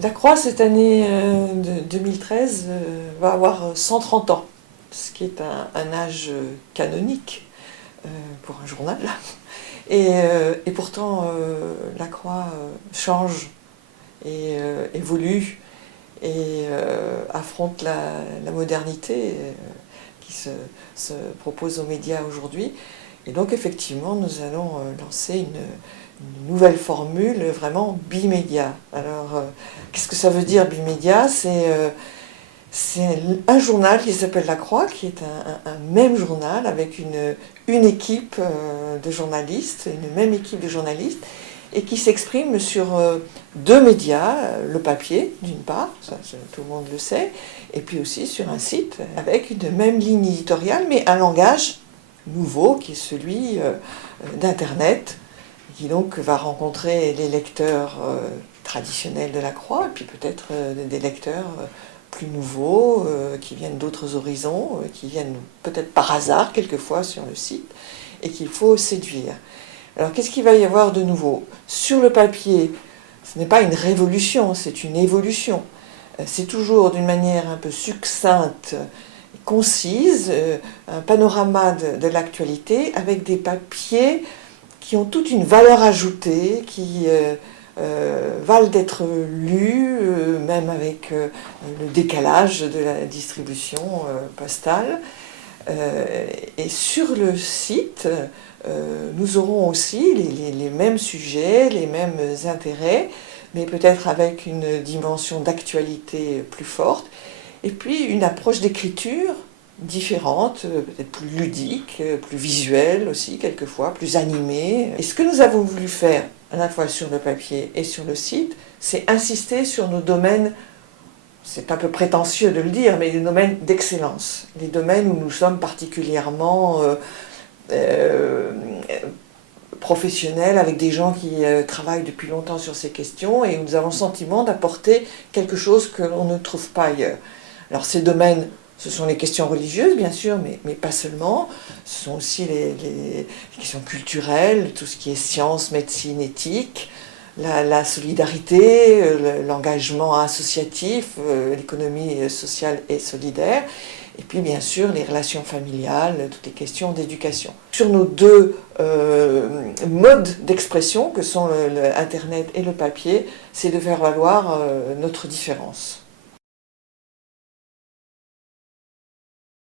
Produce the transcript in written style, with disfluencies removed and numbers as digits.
La Croix, cette année 2013, va avoir 130 ans, ce qui est un âge canonique pour un journal. Et pourtant, la Croix change et évolue et affronte la modernité qui se propose aux médias aujourd'hui. Et donc effectivement, nous allons lancer une nouvelle formule vraiment bimédia. Alors, qu'est-ce que ça veut dire bimédia? C'est un journal qui s'appelle La Croix, qui est un même journal avec une équipe de journalistes, une même équipe de journalistes, et qui s'exprime sur deux médias, le papier d'une part, ça, tout le monde le sait, et puis aussi sur un site avec une même ligne éditoriale, mais un langage nouveau qui est celui d'Internet, qui donc va rencontrer les lecteurs traditionnels de la Croix, et puis peut-être des lecteurs plus nouveaux, qui viennent d'autres horizons, qui viennent peut-être par hasard quelquefois sur le site, et qu'il faut séduire. Alors qu'est-ce qu'il va y avoir de nouveau? Sur le papier, ce n'est pas une révolution, c'est une évolution. C'est toujours d'une manière un peu succincte, concise, un panorama de l'actualité avec des papiers qui ont toute une valeur ajoutée, qui valent d'être lus, même avec le décalage de la distribution postale. Et sur le site, nous aurons aussi les mêmes sujets, les mêmes intérêts, mais peut-être avec une dimension d'actualité plus forte, et puis une approche d'écriture différente, peut-être plus ludique, plus visuelle aussi quelquefois, plus animée. Et ce que nous avons voulu faire, à la fois sur le papier et sur le site, c'est insister sur nos domaines, c'est un peu prétentieux de le dire, mais les domaines d'excellence, les domaines où nous sommes particulièrement professionnels, avec des gens qui travaillent depuis longtemps sur ces questions, et où nous avons le sentiment d'apporter quelque chose que l'on ne trouve pas ailleurs. Alors ces domaines, ce sont les questions religieuses, bien sûr, mais pas seulement. Ce sont aussi les questions culturelles, tout ce qui est science, médecine, éthique, la solidarité, l'engagement associatif, l'économie sociale et solidaire, et puis bien sûr les relations familiales, toutes les questions d'éducation. Sur nos deux modes d'expression, que sont Internet et le papier, c'est de faire valoir notre différence.